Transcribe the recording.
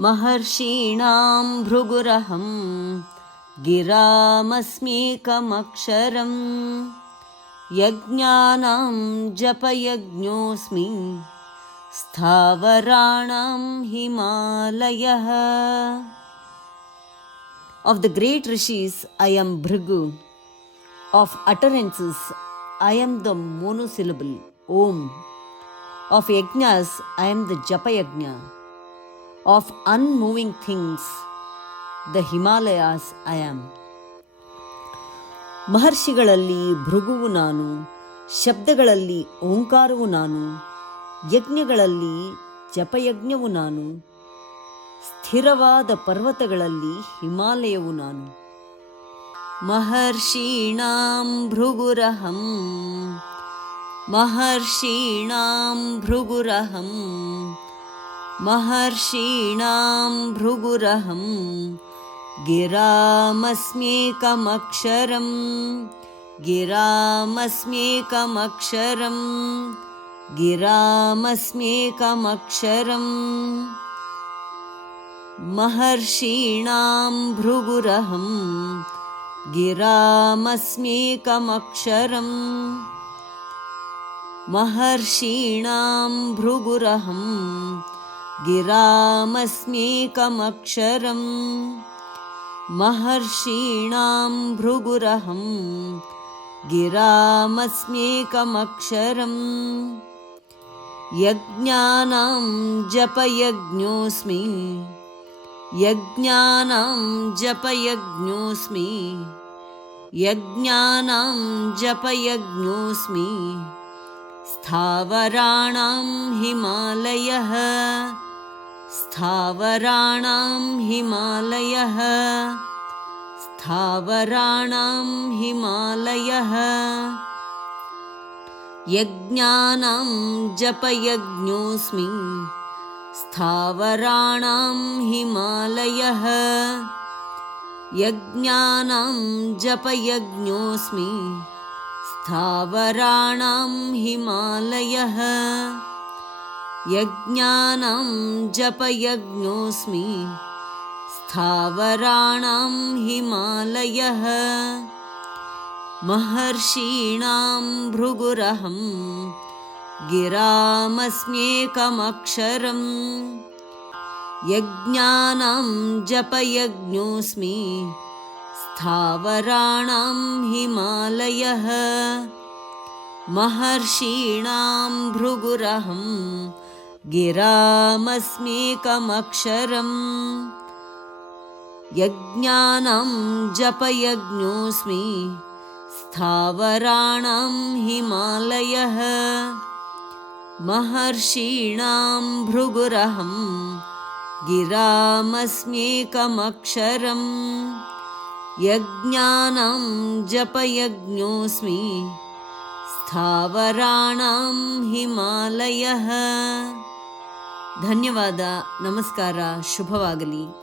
महर्षीणां भृगुरहं गिरामस्म्येकमक्षरं यज्ञानां जपयज्ञोऽस्मि स्थावराणां हिमालयः. Of the great rishis, I am Bhrigu. Of utterances, I am the monosyllable Om. Of yajnas, I am the Japa Yajna. Of unmoving things, the Himalayas I am. ಮಹರ್ಷಿಗಳಲ್ಲಿ ಭೃಗುವು ನಾನು, ಶಬ್ದಗಳಲ್ಲಿ ಓಂಕಾರವು ನಾನು, ಯಜ್ಞಗಳಲ್ಲಿ ಜಪಯಜ್ಞವು ನಾನು, ಸ್ಥಿರವಾದ ಪರ್ವತಗಳಲ್ಲಿ ಹಿಮಾಲಯವು ನಾನು. ಮಹರ್ಷೀಣಾಂ ಭೃಗುರಹಂ, ಮಹರ್ಷೀಣಾಂ ಭೃಗುರಹಂ, ಮಹರ್ಷೀಣಾಂ ಭೃಗುರಹಂ ಗಿರಾಮಸ್ಮ್ಯೇಕಮಕ್ಷರಂ, ಗಿರಾಮಸ್ಮ್ಯೇಕಮಕ್ಷರಂ, ಗಿರಾಮಸ್ಮ್ಯೇಕಮಕ್ಷರಂ. महर्षीणां भृगुरहं गिरामस्म्येकमक्षरं, महर्षीणां भृगुरहं गिरामस्म्येकमक्षरं, महर्षीणां भृगुरहं गिरामस्म्येकमक्षरं. यज्ञानां जपयज्ञोऽस्मि, यज्ञानां जपयज्ञोऽस्मि, यज्ञानां जपयज्ञोऽस्मि स्थावराणां हिमालयः, स्थावराणां हिमालयः, स्थावराणां हिमालयः. यज्ञानां जपयज्ञोऽस्मि स्थावराणां हिमालयः, यज्ञानां जपयज्ञोऽस्मि स्थावराणां हिमालयः, यज्ञानां जपयज्ञोऽस्मि स्थावराणां हिमालयः. महर्षीणां भृगुरहं गिरामस्म्येकमक्षरं, यज्ञानां जपयज्ञोऽस्मि स्थावराणां हिमालयः, महर्षीणां भृगुरहं गिरामस्म्येकमक्षरं, यज्ञानां जपयज्ञोऽस्मि स्थावराणां हिमालयः, महर्षीणां भृगुरहं गिरामस्म्येकमक्षरं, यज्ञानां जपयज्ञोऽस्मि स्थावराणां ಹಿಮಾಲಯಃ. ಧನ್ಯವಾದ. ನಮಸ್ಕಾರ. ಶುಭವಾಗಲಿ.